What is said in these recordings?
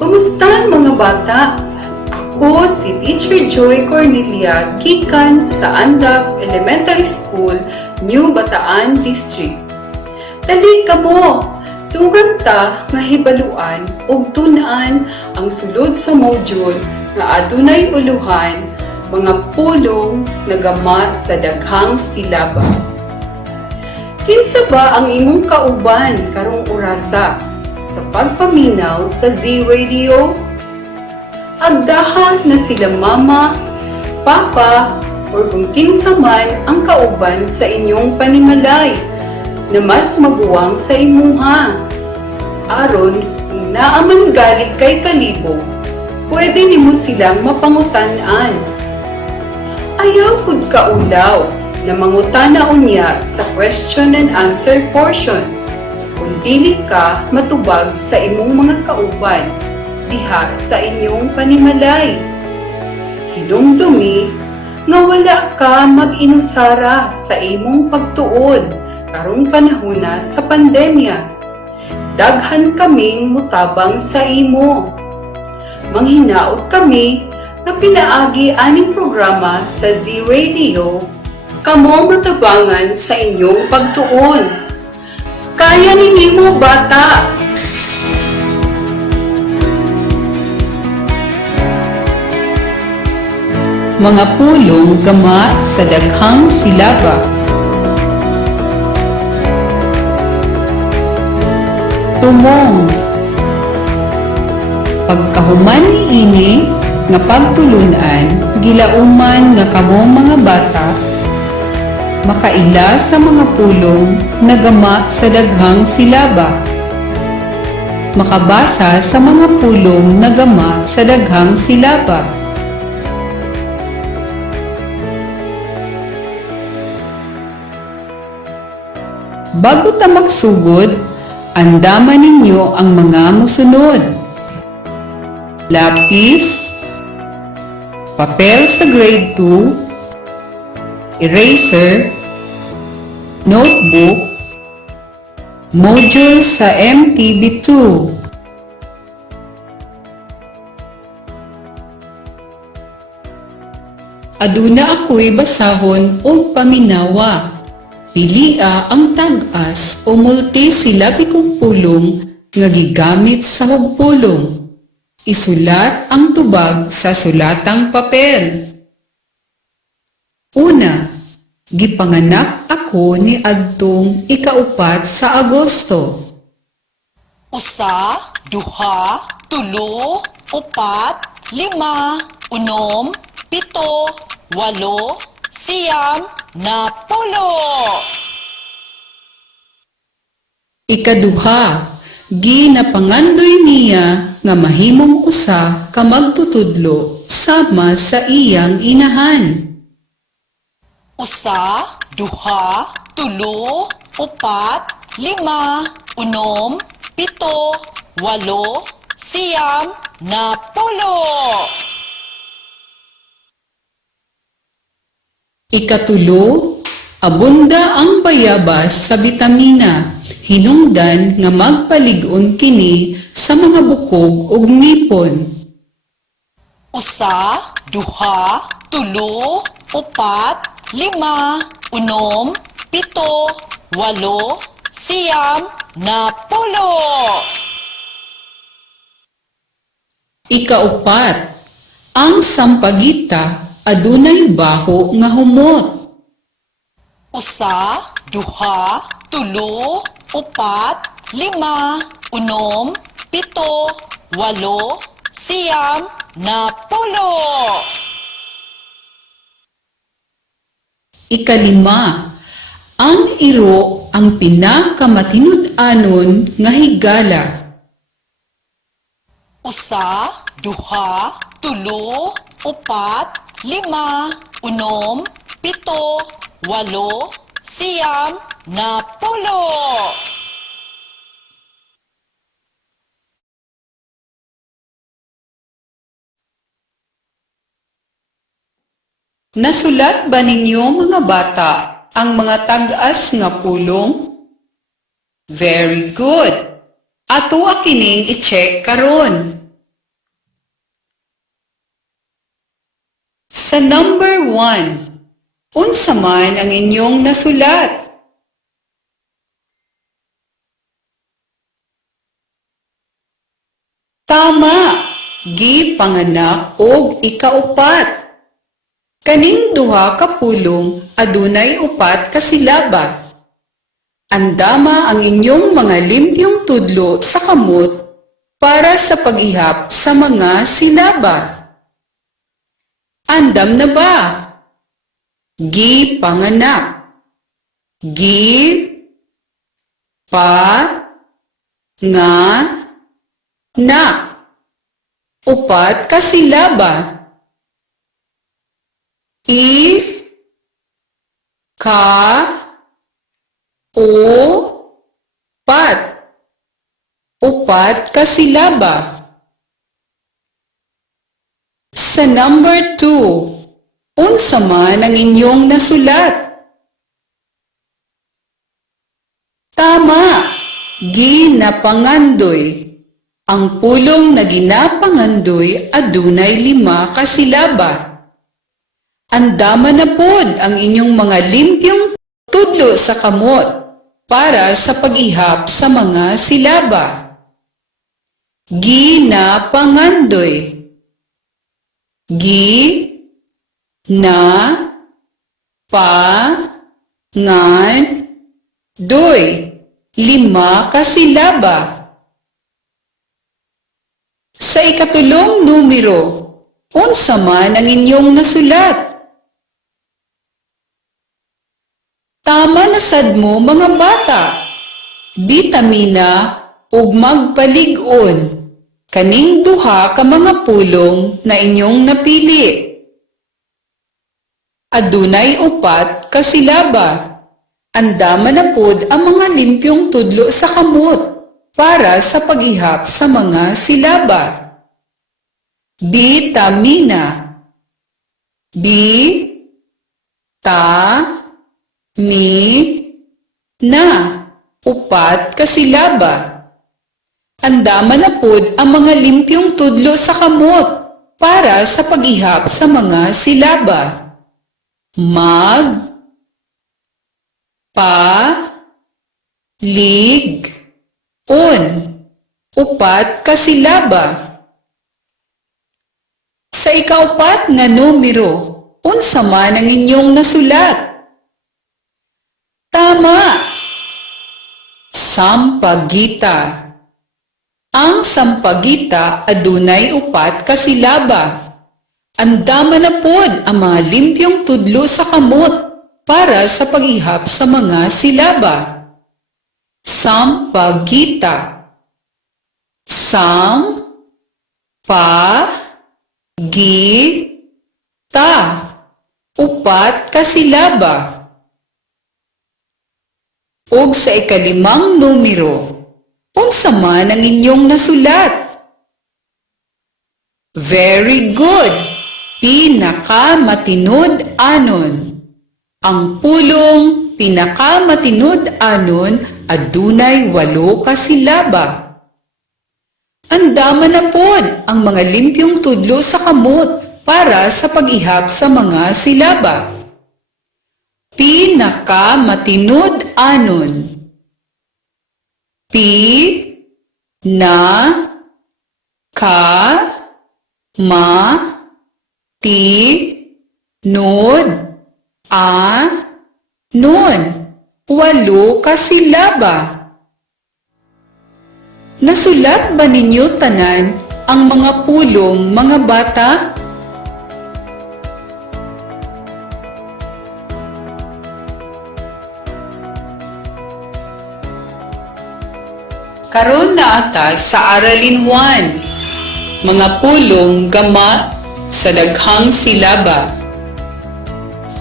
Kumusta mga bata? Ako si Teacher Joy Cornelia, gikan sa Andap Elementary School, New Bataan District. Dali kamo, tugan ta nga hibaluan ug tun-an ang sulod sa module nga adunay uluhan, mga pulong nagama sa daghang silaba. Kinsa ba ang imong kauban karong orasa sa pagpaminaw sa Z-Radio? Agdahan na sila mama, papa, o kung kinsa man ang kauban sa inyong panimalay na mas maguwang sa imuha. Aron, kung naaman galit kay kalibo, pwede nimo silang mapangutan-an. Ayaw pud kaulaw na mangutana unya sa question and answer portion kung dili ka matubag sa imong mga kauban diha sa inyong panimalay. Hinumdumi nga wala ka mag-inusara sa imong pagtuod karong panahona sa pandemya. Daghan kaming mutabang sa imo. Manghinaot kami nga pinaagi aning programa sa Z-Radio. Kamo matabangan sa inyong pagtuon. Kaya ninyo bata! Mga pulong gama sa daghang silaba. Tumong. Pagkahuman niini nga pagtulunan, gilauman nga kamo mga bata, makaila sa mga pulong na gama sa daghang silaba. Makabasa sa mga pulong na gama sa daghang silaba. Bago ta magsugod, andaman ninyo ang mga musunod. Lapis, papel sa grade 2, eraser, notebook, module sa MTB2. Aduna ako'y basahon o paminawa. Pilia ang tag-as o multisilabikong pulong nga gigamit sa hugpulong. Isulat ang tubag sa sulatang papel. Una, gipanganak ako ni adtong ika-4 sa Agosto. Usa, duha, tulo, upat, lima, unom, pito, walo, siyam, napulo. Ikaduha, ginapangandoy niya nga mahimong usa ka magtutudlo sama sa iyang inahan. Usa, duha, tulo, upat, lima, unom, pito, walo, siyam, napulo. Ikatulo, abunda ang bayabas sa bitamina, hinungdan nga magpalig-on kini sa mga bukog ug ngipon. Usa, duha, tulo, upat, lima, unom, pito, walo, siyam, napulo. Ikaupat, ang sampagita adunay baho nga humot. Usa, duha, tulo, upat, lima, unom, pito, walo, siyam, napulo. Ikalima, ang iro ang pinakamatinud-anon nga higala. Usa, duha, tulo, upat, lima, unom, pito, walo, siyam, napulo. Nasulat ba ninyo mga bata ang mga tag-as nga pulong? Very good! Ato kining i-check karon. Sa number 1, unsa man ang inyong nasulat? Tama, gipanganak og ikaupat. Kaning duha ka pulong adunay upat ka silaba. Andama ang inyong mga limpyong tudlo sa kamot para sa pag-ihap sa mga silaba. Andam na ba? Gipanganak. Nak. Upat ka silaba. Pat. Upat ka silaba. Sa number 2, unsa man ang inyong nasulat? Tama, ginapangandoy. Ang pulong na ginapangandoy adunay 5 ka silaba. Andama na pod ang inyong mga limpyong tudlo sa kamot para sa pag-ihap sa mga silaba. Ginapangandoy. Doy. 5 ka silaba. Sa ikatulong numero, unsa man ang inyong nasulat? Tama na sad mo mga bata. Bitamina ug magpalig-on. Kaning duha ka mga pulong na inyong napili. Adunay upat ka silaba. Andama na pod ang mga limpyong tudlo sa kamot para sa pag-ihap sa mga silaba. Bitamina. Upat ka silaba. Andama na pod ang mga limpyong tudlo sa kamot para sa pag-ihap sa mga silaba. Upat ka silaba. Sa ikaupat nga numero, unsa man ang inyong nasulat? Tama! Sampagita. Ang sampagita adunay upat ka silaba. Andama na pod ang mga limpyong tudlo sa kamot para sa pag-ihap sa mga silaba. Sampagita. Upat ka silaba. Ug sa ikalimang numero, unsa man ang inyong nasulat? Very good! Pinakamatinod-anon. Ang pulong pinakamatinod-anon adunay 8 ka silaba. Andama na pod ang mga limpyong tudlo sa kamot para sa pag-ihap sa mga silaba. Pinakamatinod-anon. Anon. 8 ka silaba. Nasulat ba ninyo tanan ang mga pulong mga bata? Karon na ata sa Aralin 1, mga pulong gama sa daghang silaba.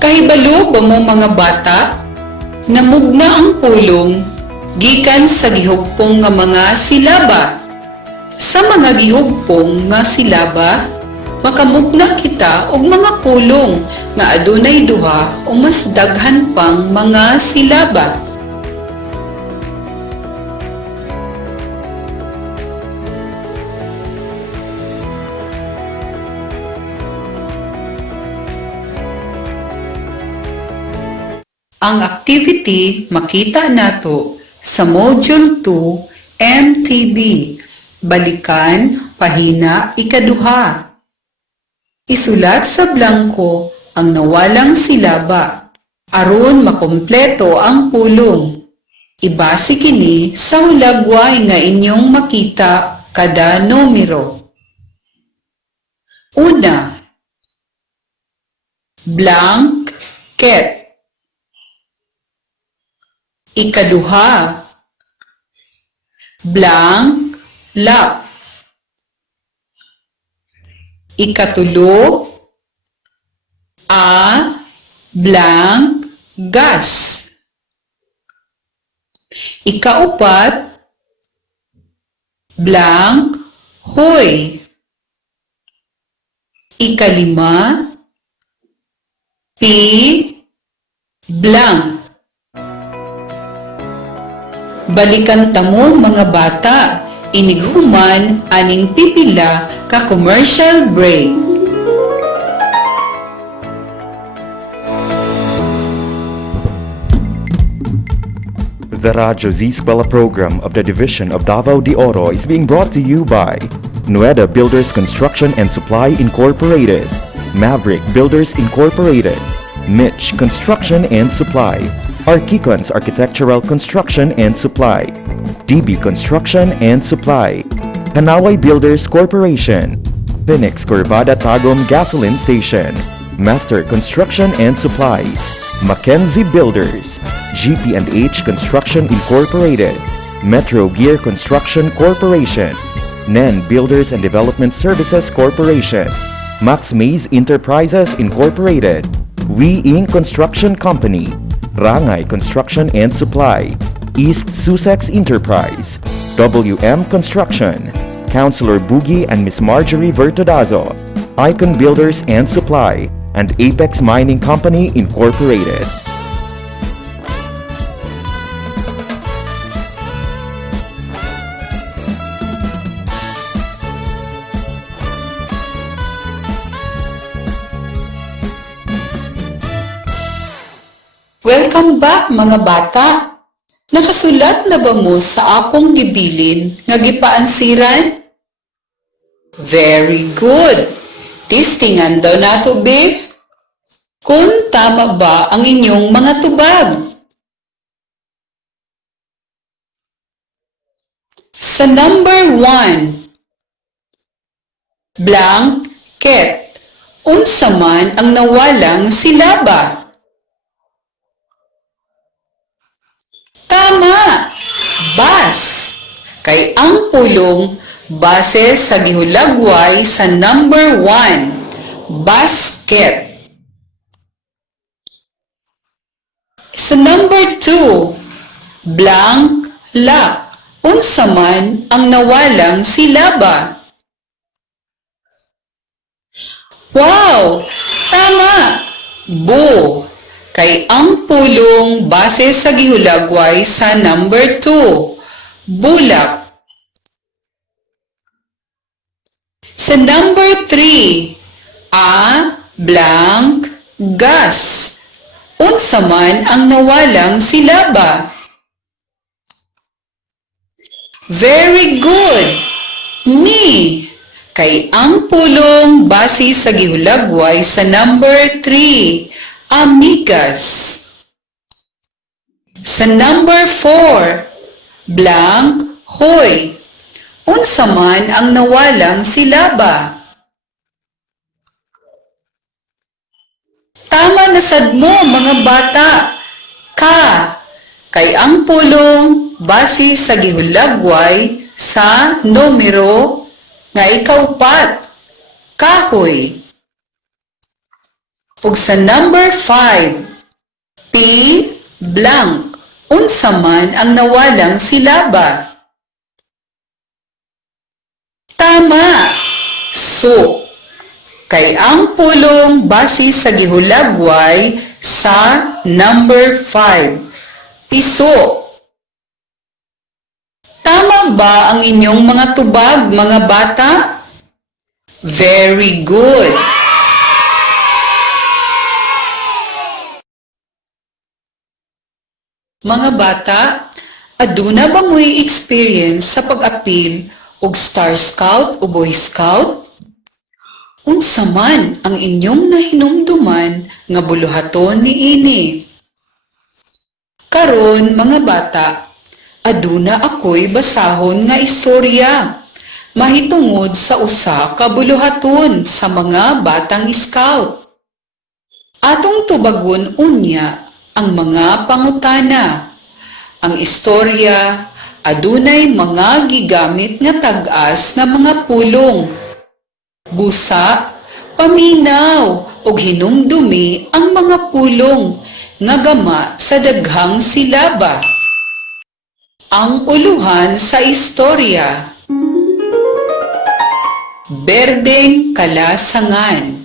Kahibalo ba mo mga bata? Namugna ang pulong gikan sa gihugpong nga mga silaba. Sa mga gihugpong nga silaba, makamugna kita og mga pulong nga adunay duha o mas daghan pang mga silaba. Ang activity makita nato sa Module 2 MTB, Balikan, Pahina, Ikaduha. Isulat sa blanko ang nawalang silaba aron makompleto ang pulong. Ibase kini sa hulagway nga inyong makita kada numero. Una, blank, ket. Ikaduha, blank, lap. Ikatulo, blank, gas. Ikaupat, blank, hoy. Ikalima, blank. Balikan tamo mga bata, inighuman aning pipila ka commercial break. The Radyo Z Eskwela program of the Division of Davao de Oro is being brought to you by Nueda Builders Construction and Supply Incorporated, Maverick Builders Incorporated, Mitch Construction and Supply, Archicons Architectural Construction and Supply, DB Construction and Supply, Hanaway Builders Corporation, Phoenix Corvada Tagum Gasoline Station, Master Construction and Supplies, Mackenzie Builders, GP&H Construction Incorporated, Metro Gear Construction Corporation, NEN Builders and Development Services Corporation, Max Mays Enterprises Incorporated, We Inc. Construction Company, Rangay Construction and Supply, East Sussex Enterprise, WM Construction, Councilor Boogie and Miss Marjorie Vertodazo, Icon Builders and Supply, and Apex Mining Company Incorporated. Welcome back mga bata! Nakasulat na ba mo sa akong gibilin nga gipaansiran? Very good! Testingan daw nato, be. Kung tama ba ang inyong mga tubag? Sa number 1, blank, ket. Unsa man ang nawalang silaba? Tama! Bus. Kay ang pulong base sa gihulagway sa number 1, basket. Sa number 2, blank, lap. Unsa man ang nawalang silaba? Wow! Tama! Bo. Kay ang pulong base sa gihulagway sa number 2, bulak. Sa number 3, blank, gas. Unsa man ang nawalang silaba? Very good! Me. Kay ang pulong base sa gihulagway sa number 3, amigas. Sa number 4, blank, hoy. Unsa man ang nawalang silaba? Tama na sad mo mga bata. Ka. Kay ang pulong base sa gihulagway sa numero nga ikaupat, kahoy. Ug sa number 5, blank. Unsa man ang nawalang silaba? Tama! So, kay ang pulong base sa gihulagway sa number 5, piso. Tama ba ang inyong mga tubag, mga bata? Very good! Mga bata, aduna ba mo'y experience sa pag-apil og Star Scout o Boy Scout? Unsa man ang inyong nahinumduman nga buluhaton niini? Karon mga bata, aduna ako'y basahon nga istorya mahitungod sa usa ka buluhaton sa mga batang scout. Atong tubagon unya ang mga pangutana. Ang istorya adunay mga gigamit nga tag-as nga mga pulong. Busa, paminaw ug hinumdumi ang mga pulong nga gama sa daghang silaba. Ang uluhan sa istorya. Berdeng Kalasangan.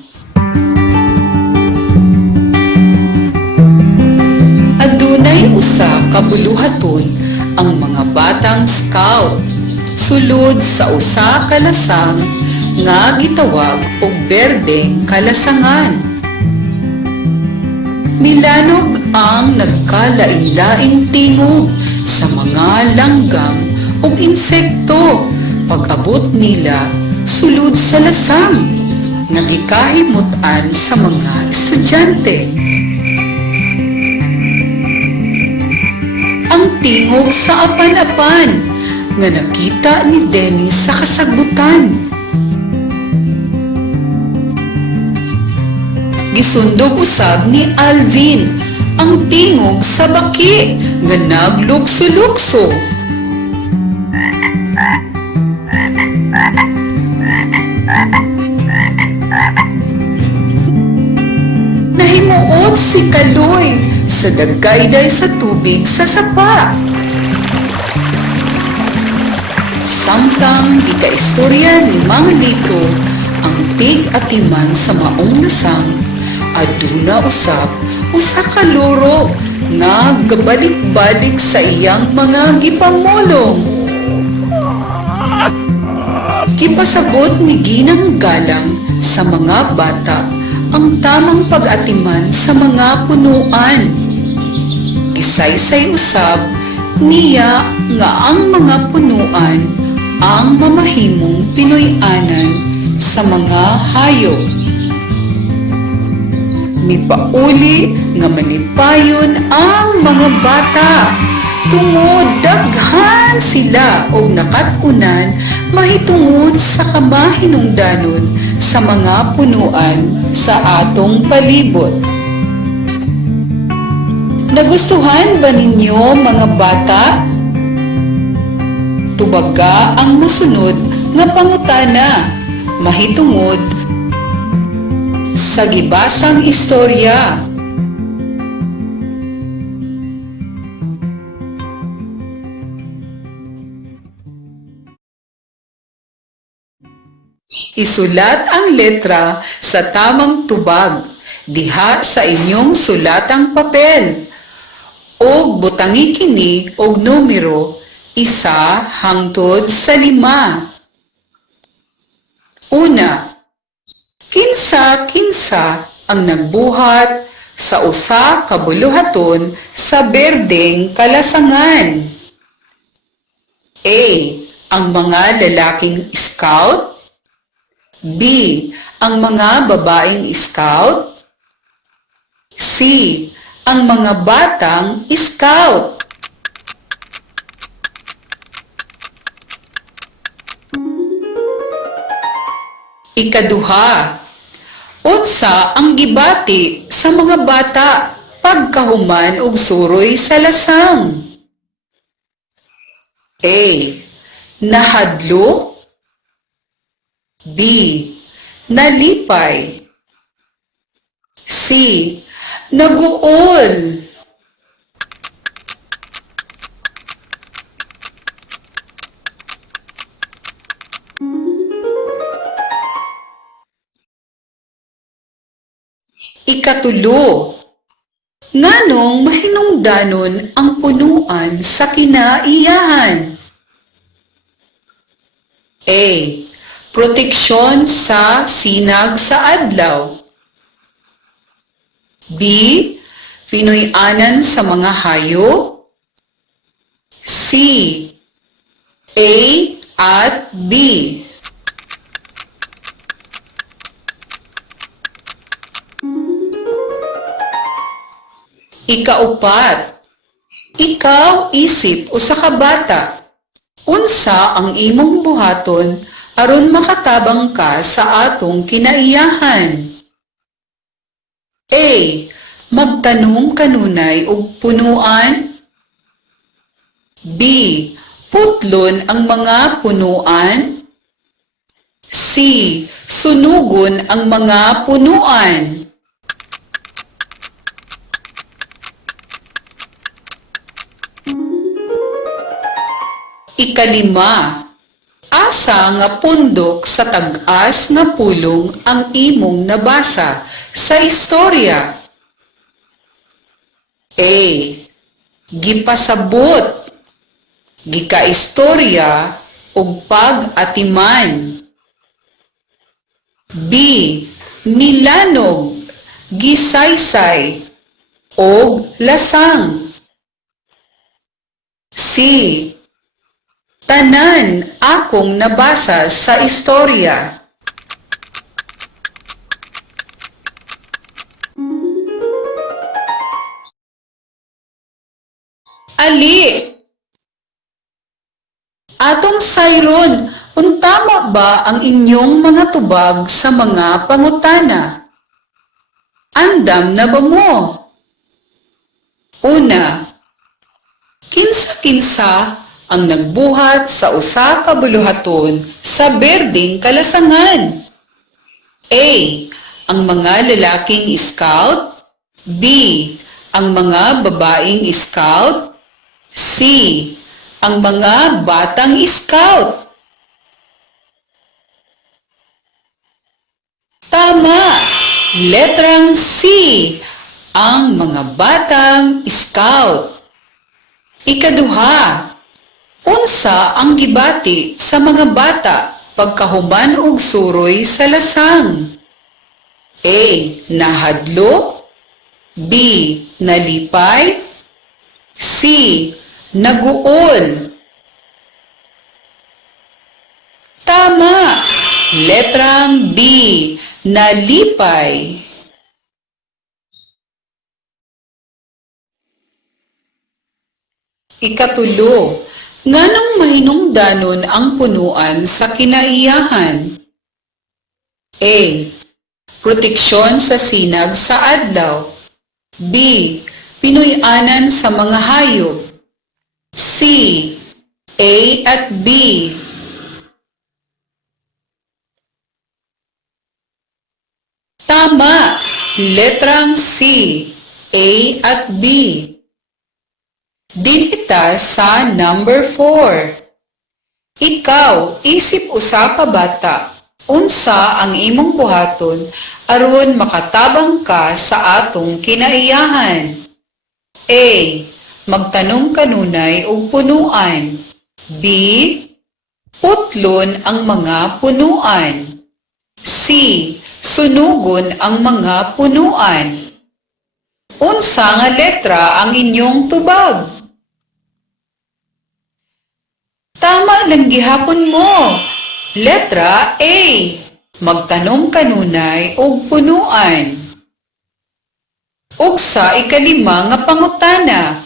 Adunay usa ka buluhaton ang mga batang scout sulod sa usa ka lasang nga gitawag og Berdeng Kalasangan. Milanog ang nagkalain-laing tingog sa mga langgam ug insekto pag-abot nila sulod sa lasang nga gikahimutan sa mga estudyante. Ang tingog sa apan-apan nga nakita ni Dennis sa kasagbutan. Gisundog usab ni Alvin ang tingog sa baki nga naglukso-lukso. Nahimuot si Kaloy sa dagkayday sa tubig sa sapa. Samtang ika-istorya ni Mang Lito ang tig-atiman sa maong lasang, aduna usab usa ka loro nga gabalik-balik sa iyang mga gipamolong. Kipasabot ni Ginang Galang sa mga bata ang tamang pag-atiman sa mga punuan. Isaysay usab niya nga ang mga punuan ang mamahimong Pinoy-anan sa mga hayop. Mipauli nga malipayon ang mga bata tungod daghan sila og nakatunan mahitungod sa kamahinungdanon sa mga punuan sa atong palibot. Nagustuhan ba ninyo mga bata? Tubaga ang mosunod nga pangutana mahitungod sa gibasang istorya. Isulat ang letra sa tamang tubag diha sa inyong sulatang papel ug butangi kini og numero 1 hangtod sa 5. Una, kinsa ang nagbuhat sa usa ka buluhaton sa Berdeng Kalasangan? A. Ang mga lalaking scout. B. Ang mga babaeng scout. C. Ang mga batang scout. Ikaduha, unsa ang gibati sa mga bata pagkahuman og suroy sa lasang? A. Nahadlok. B. Nalipay. C. Naguol. Ikatulo, nganong mahinungdanon ang punuan sa kinaiyahan? A. Proteksyon sa sinag sa adlaw. B. Pinoy-anan sa mga hayop. C. A at B. Ikaupat, ikaw isip usa ka bata. Unsa ang imong buhaton aron makatabang ka sa atong kinaiyahan? A. Magtanom kanunay og punuan. B. Putlon ang mga punuan. C. Sunugon ang mga punuan. Ikalima, asa nga pundok sa tag-as nga pulong ang imong nabasa sa istorya? A. Gipasabot, gikaistorya ug pag-atiman. B. Milanog, gisaysay ug lasang. C. Tanan akong nabasa sa istorya. Ali! Atong sayron, kung tama ba ang inyong mga tubag sa mga pangutana? Andam na ba mo? Una, kinsa-kinsa ang nagbuhat sa usa ka buluhaton sa berdeng kalasangan? A. Ang mga lalaking scout. B. Ang mga babaeng scout. C. Ang mga batang scout. Tama! Letrang C. Ang mga batang scout. Ikaduha, unsa ang gibati sa mga bata pagkahuman og suroy sa lasang? A. Nahadlo. B. Nalipay. C. Naguol. Tama! Letrang B. Nalipay. Ikatulo, nganong mahinungdanon ang punuan sa kinaiyahan? A. Proteksyon sa sinag sa adlaw. B. Pinuy-anan sa mga hayop. C. A at B. Tama! Letrang C. A at B. Dinita sa number 4. Ikaw, isip usa ka bata. Unsa ang imong buhaton aron makatabang ka sa atong kinaiyahan? A. Magtanom kanunay og punuan. B. Putlon ang mga punuan. C. Sunugon ang mga punuan. Unsa nga letra ang inyong tubag? Tama lang gihapon mo. Letra A. Magtanom kanunay og punuan. Ug sa ikalima nga pangutana,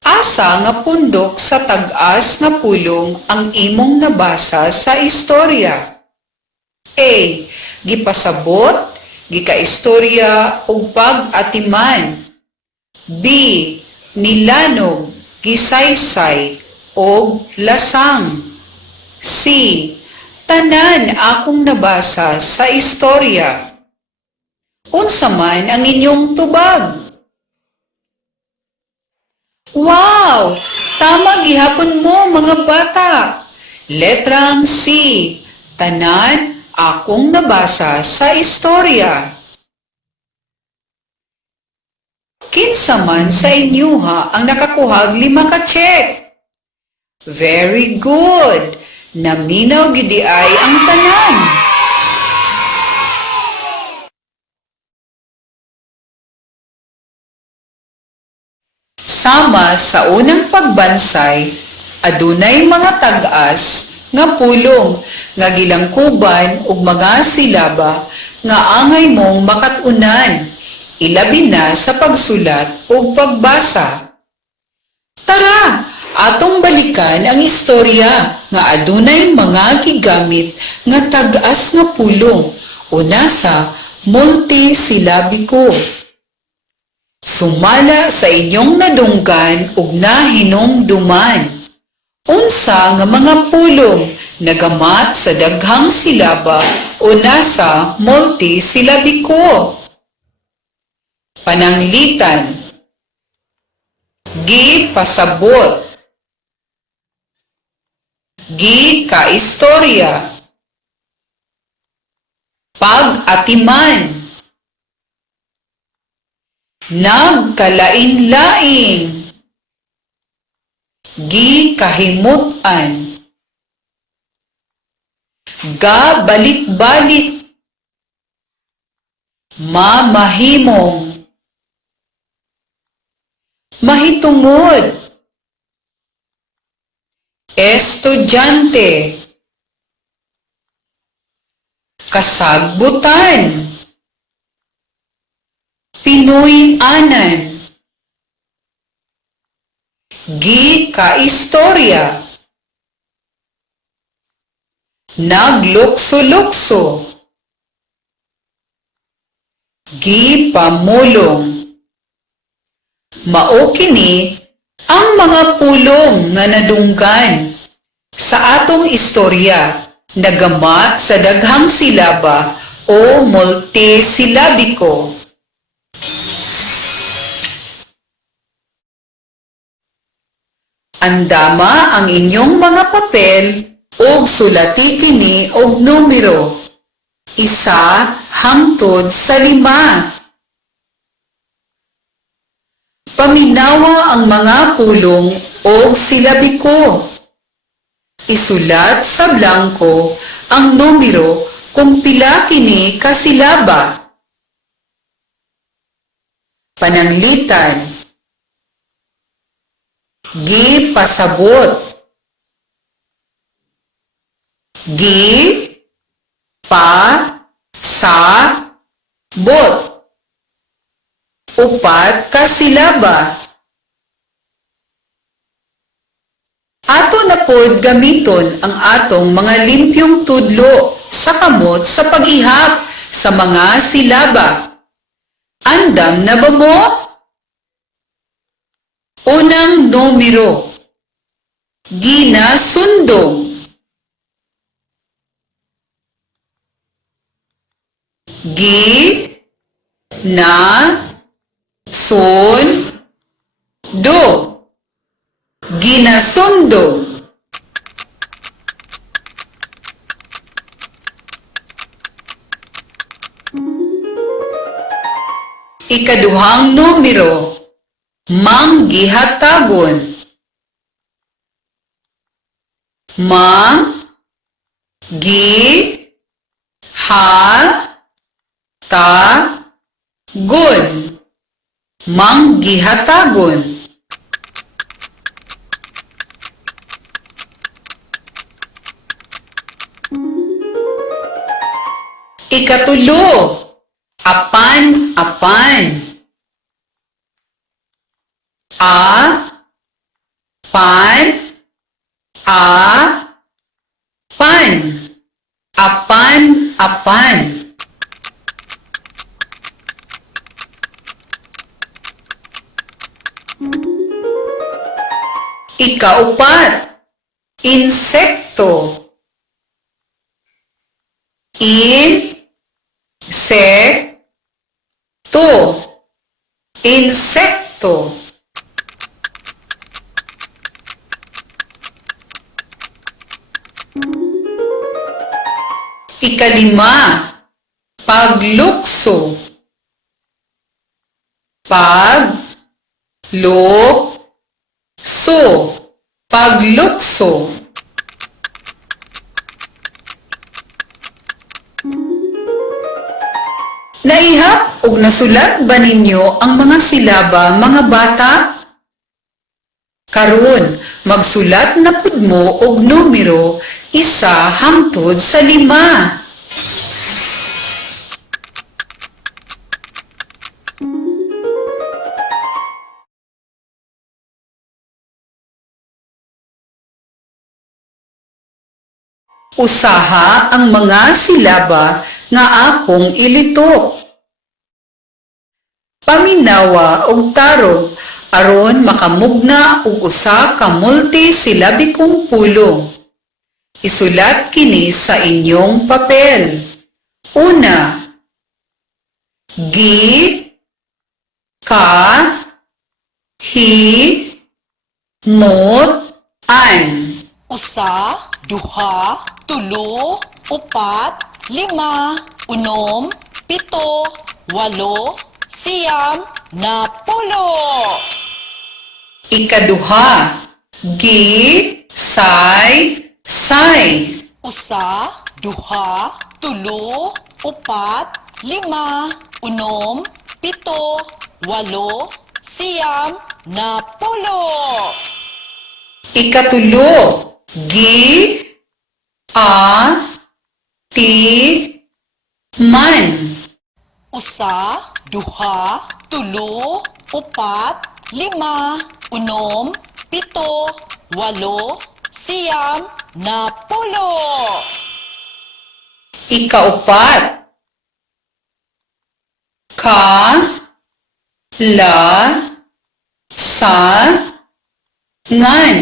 asa nga pundok sa tag-as nga pulong ang imong nabasa sa istorya? A. Gipasabot, gikaistorya ug pag-atiman. B. Milanog, gisaysay ug lasang. C. Tanan akong nabasa sa istorya. Unsa man ang inyong tubag? Wow! Tama gihapon mo mga bata. Letrang C. Tanan akong nabasa sa istorya. Kinsa man sa inyuha ang nakakuhag 5 ka check? Very good! Naminaw gidi ay ang tanan. Sama sa unang pagbansay, adunay mga tag-as nga pulong nga gilangkuban ug mga silaba nga angay mong makatunan, ilabi na sa pagsulat ug pagbasa. Tara, atong balikan ang istorya nga adunay mga gigamit nga tag-as nga pulong o nasa multisilabiko. Sumala sa inyong nadunggan ug nahinumduman. Unsa nga mga pulong nagamat sa daghang silaba o nasa multisilabiko? Pananglitan. Gipasabot. Gikaistorya. Pag-atiman. Nagkalain-laing. Gikahimutan. Gabalik-balik. Mamahimong. Mahitungod. Estudyante. Kasagbutan. Pinoy-anan. Gikaistorya. Naglukso-lukso. Gipamulong. Mao kini ang mga pulong nga nadunggan sa atong istorya nagamat sa daghang silaba o multisilabiko. Andama ang inyong mga papel ug sulati kini og numero 1 hangtod sa 5. Paminawa ang mga pulong o silabiko. Isulat sa blanko ang numero kung pila kini ka silaba. Pananglitan. Gipasabot. Gi-pa-sa-bot. Upat ka silaba. Ato na pod gamiton ang atong mga limpyong tudlo sa kamot sa pag-ihap sa mga silaba. Andam na ba mo? Unang numero. Ginasundong. Sundo. Ginasundo. Ikaduhang numero. Manggihatagon. Manggihatagon. Manggihatagon. Ikatulo. Apan-apan. Apan. Apan-apan. Ikaupat. Insekto. Insekto. Ikalima. Paglukso. Paglukso. Naihap ug nasulat ba ninyo ang mga silaba, mga bata? Karon, magsulat na pud mo og numero 1 hangtod sa 5. Usaha ang mga silaba nga akong ilitok. Paminawa og tarong aron makamugna og usa ka multisilabikong pulong. Isulat kini sa inyong papel. Una, gi, ka, hi, mot, an. Usa, duha, tulo, upat, lima, unom, pito, walo, siyam, napulo. Ikaduha, gi, say, say. Usa, duha, tulo, upat, lima, unom, pito, walo, siyam, napulo. Ikatulo, gi, a, ti, man. Usa, duha, tulo, upat, lima, unom, pito, walo, siyam, napulo. Ikaupat, ka, la, sa, ngan.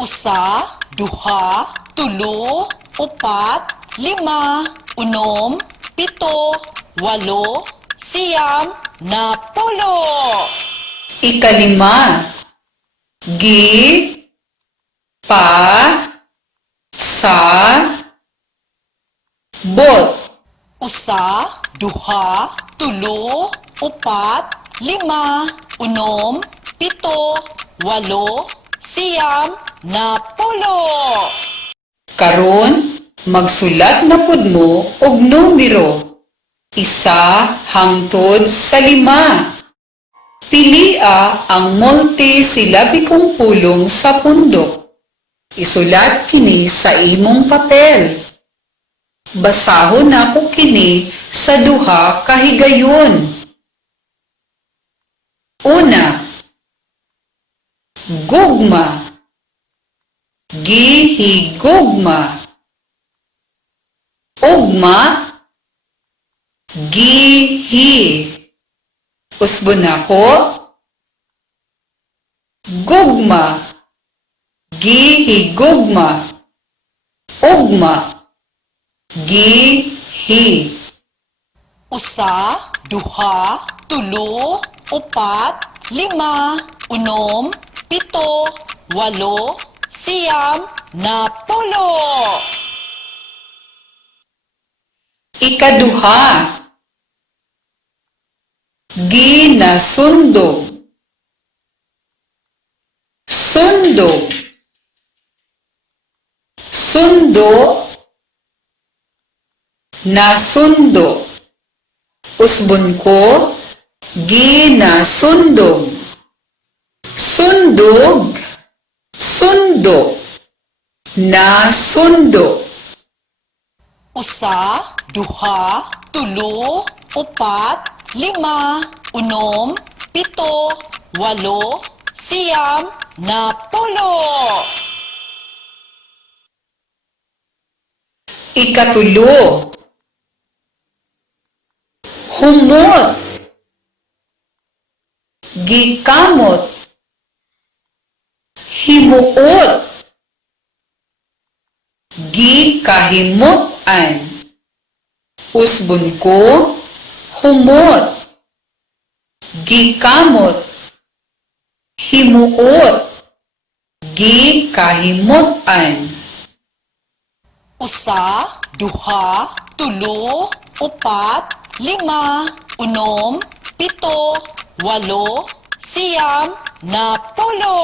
Usa, duha, tulo, upat, lima, unom, pito, walo, siyam, napulo. Ikalima, gi, pa, sa, bot. Usa, duha, tulo, upat, lima, unom, pito, walo, siyam, napulo. Karon, magsulat na pud mo og numero 1 hangtod sa 5. Pilia ang multisilabikong pulong sa pundok. Isulat kini sa imong papel. Basahon nako kini sa duha ka higayon. Una, gugma, gihigugma, ugma, gihi. Usbon ako, gugma, gihigugma, ugma, gihi. Usa, duha, tulo, upat, lima, unom, pito, walo, siyam, napulo. Ikaduha, ginasundog, sundog, sundo, nasundo. Usbon ko, ginasundog, sundog, sundo, nasundo. Usa, duha, tulo, upat, lima, unom, pito, walo, siyam, napulo. Ikatulo, humot, gikamot, himuot, gikahimutan. Usbon ko, humot, gikamot, himuot, gikahimutan. Usa, duha, tulo, upat, lima, unom, pito, walo, siyam, napulo.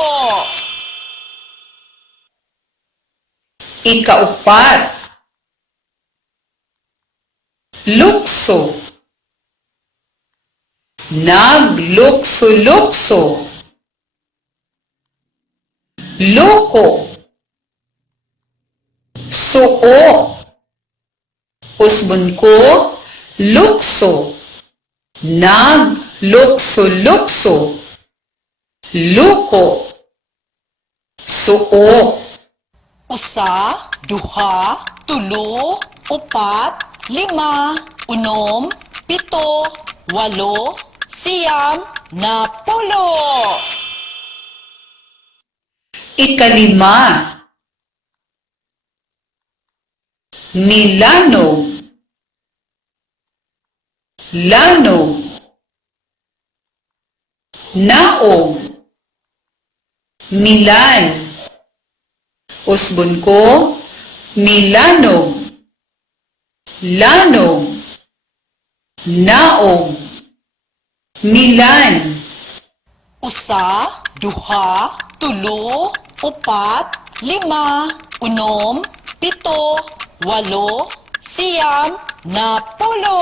Ikaupat, lukso, naglukso-lukso, loko, suo, usbon ko, lukso, naglukso-lukso, luko, suo, Usa, duha, tulo, upat, lima, unom, pito, walo, siyam, napulo. ikalima, nilanog, lanog, naog, milan, usbon ko, milanog, lanog, naog, milan, Usa, duha, tulo, upat, lima, unom, pito, walo, siyam, napulo.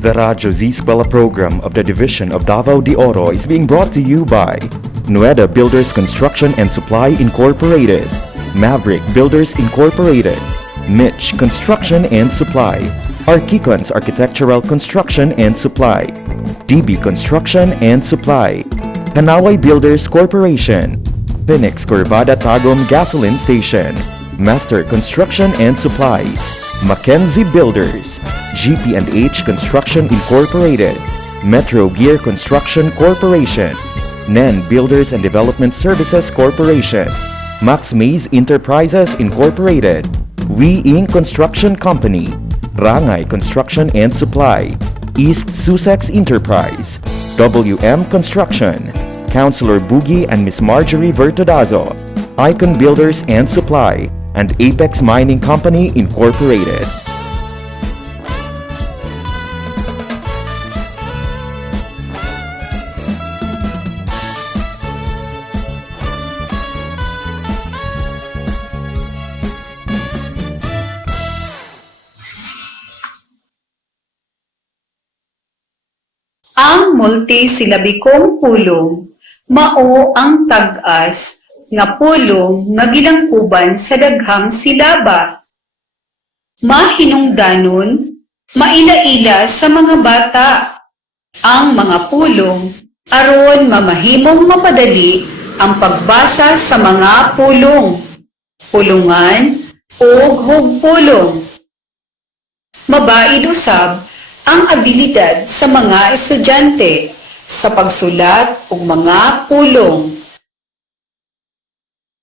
The Radyo Z Eskwela program of the Division of Davao de Oro is being brought to you by Nueda Builders Construction and Supply Incorporated, Maverick Builders Incorporated, Mitch Construction and Supply, Archicons Architectural Construction and Supply, DB Construction and Supply, Hanaway Builders Corporation, Phoenix Corvada Tagum Gasoline Station, Master Construction and Supplies, Mackenzie Builders, GP&H Construction Incorporated, Metro Gear Construction Corporation, NEN Builders and Development Services Corporation, Max Mays Enterprises Incorporated, We Inc. Construction Company, Rangay Construction and Supply, East Sussex Enterprise, WM Construction, Councilor Boogie and Miss Marjorie Vertodazo, Icon Builders and Supply, and Apex Mining Company Incorporated. Ang multisilabikong pulong mao ang tag-as nga pulong nga gilangkuban sa daghang silaba. Mahinungdanon, maila-ila sa mga bata ang mga pulong aron mamahimong mapadali ang pagbasa sa mga pulong, pulungan ug hugpulong. Mabaid usab ang abilidad sa mga estudyante sa pagsulat og mga pulong.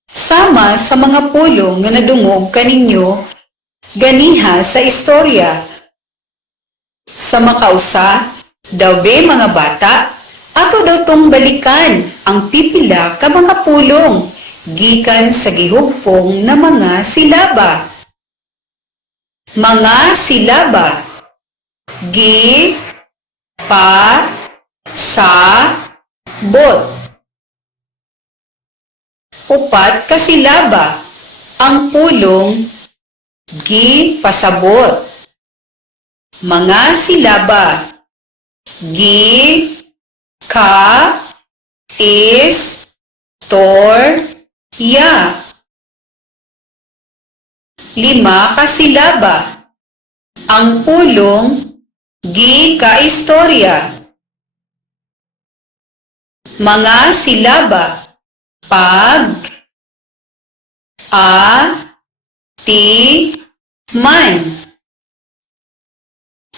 Sama sa mga pulong nga nadungog kaninyo ganiha sa istorya. Sa makausa, daw mga bata, ato daw tong balikan ang pipila ka mga pulong gikan sa gihugpong na mga silaba. Mga silaba. Gi, pa, sa, bot. Upat ka silaba. Ang pulong, gi, pasabot. Mga silaba. Gi, ka, is, tor, ya. 5 ka silaba. Ang pulong, gi ka istorya. Mga silaba. Pag, a, ti, man.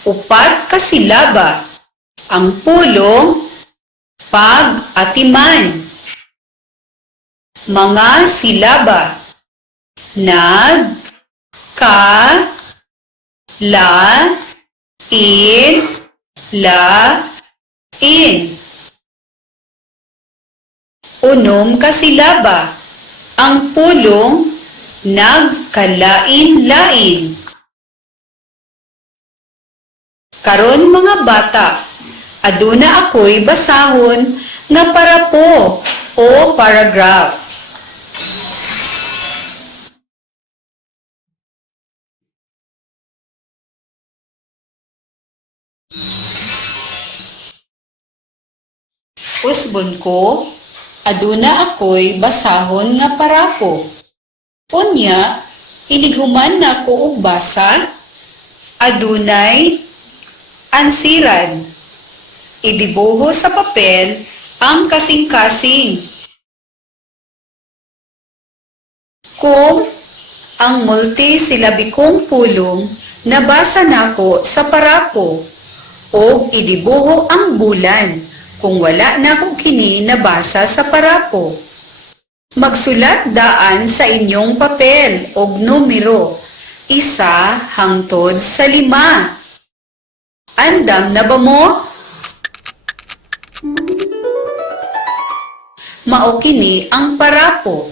4 ka silaba. Ang pulong, pag-atiman. Mga silaba. Nag, ka, la, in, la, in. 6 ka silaba. Ang pulong, nagkalain-lain. Karon mga bata, aduna ako'y basahon nga parapo o paragraph. Usbon ko, aduna ako'y basahon nga parapo. Unya, inighuman na ko og basa, adunay ansiran. Idibuho sa papel ang kasing-kasing. Kung ang multisilabikong pulong nabasa nako sa parapo o idibuho ang bulan kung wala na ko kini nabasa sa parapo. Magsulat daan sa inyong papel og numero 1 hangtod sa 5. Andam na ba mo? Mao kini ang parapo.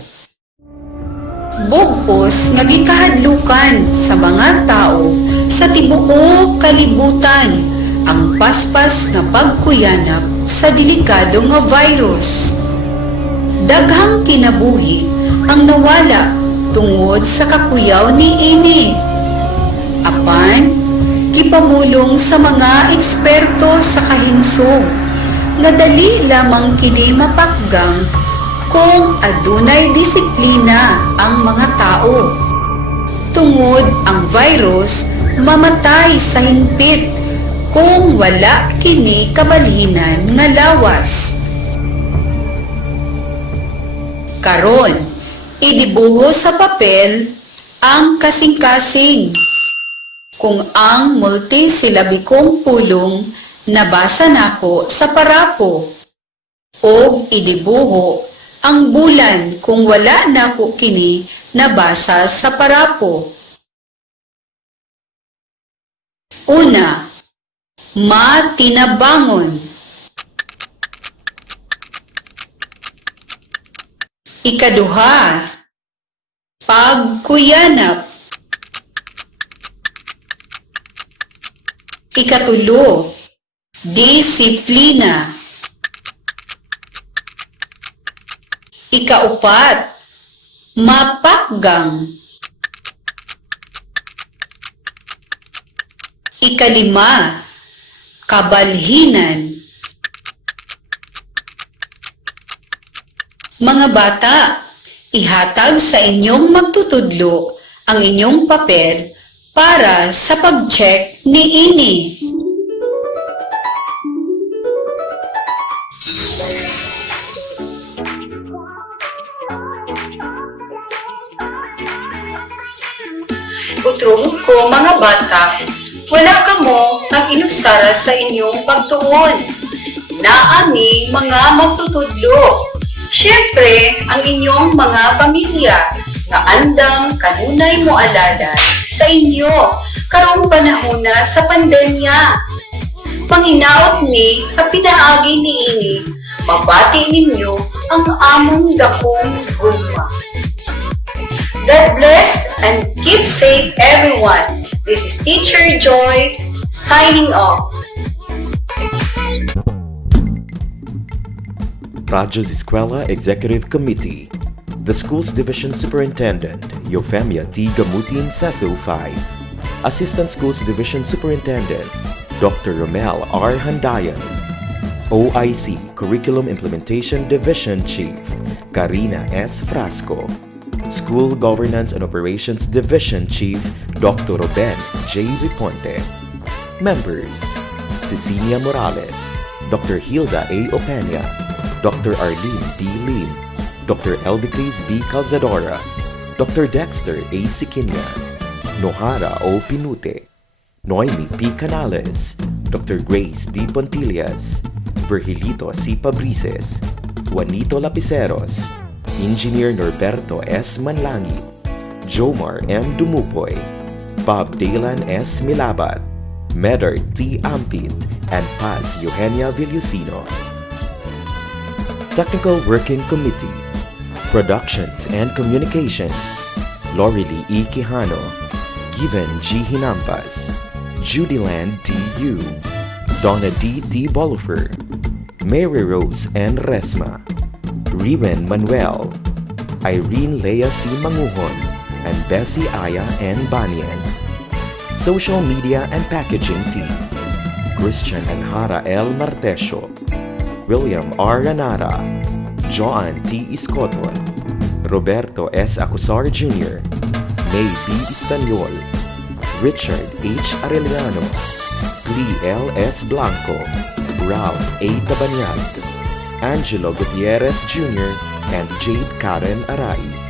Bugos nga gikahadlukan sa mga tao sa tibuok kalibutan ang paspas nga pagkuyanap sa delikado nga virus. Daghang kinabuhi ang nawala tungod sa kakuyaw ni ini. Apan, gipamulong sa mga eksperto sa kahinsog nga dali lamang kini mapakgang kung adunay disiplina ang mga tao. Tungod ang virus mamatay sa hingpit kung wala kini kabalhinan nga lawas. Karon, idibuho sa papel ang kasing-kasing. Kung ang multisilabikong pulong nabasa nako sa parapo o idibuho ang bulan kung wala nako kini nabasa sa parapo. Una, matinabangon. Ikaduha, pagkuyanap. Ikatulo, disiplina. Ikaupat, mapakgang. Ikalima, kabalhinan. Mga bata, ihatag sa inyong magtutudlo ang inyong papel para sa pag-check ni ini. Utrong ko mga bata, wala kamo ang inusara sa inyong pagtuon. Naami mga magtutudlo. Siyempre, ang inyong mga pamilya nga andam kanunay mo alala sa inyo karong panahon na sa pandemya. Panginaot ni kapinaagi ni ini, mabati ninyo ang among dakong gugma. God bless and keep safe everyone. This is Teacher Joy signing off. Radyo's Eskwela Executive Committee. The School's Division Superintendent, Eufemia T. Gamutin Seso 5. Assistant Schools Division Superintendent, Dr. Romel R. Handayan. OIC Curriculum Implementation Division Chief, Karina S. Frasco. School Governance and Operations Division Chief, Dr. Ruben J. Riponte. Members, Cecilia Morales, Dr. Hilda A. Opeña, Dr. Arlene D. Lim, Dr. Eldicris B. Calzadora, Dr. Dexter A. Siquinia, Nohara O. Pinute, Noemi P. Canales, Dr. Grace D. Pontillas, Virgilito C. Pabrices, Juanito Lapiceros, Engineer Norberto S. Manlangi, Jomar M. Dumupoy, Bob Dalan S. Milabat, Medard T. Ampit, and Paz Eugenia Villusino. Technical Working Committee, Productions and Communications, Lorely E. Quijano, Given G. Hinampas, Judyland D. Yu, Donna D. D. Bolifer, Mary Rose N. Resma, Riven Manuel, Irene Lea C. Manguhon, and Bessie Aya N. Banias. Social Media and Packaging Team, Christian and Hara L. Martesio, William R. Ranara, Joan T. Iscoton, Roberto S. Acusar Jr., May B. Istanyol, Richard H. Arellano, Lee L. S. Blanco, Ralph A. Tabanyag, Angelo Gutierrez Jr., and Jade Karen Arais.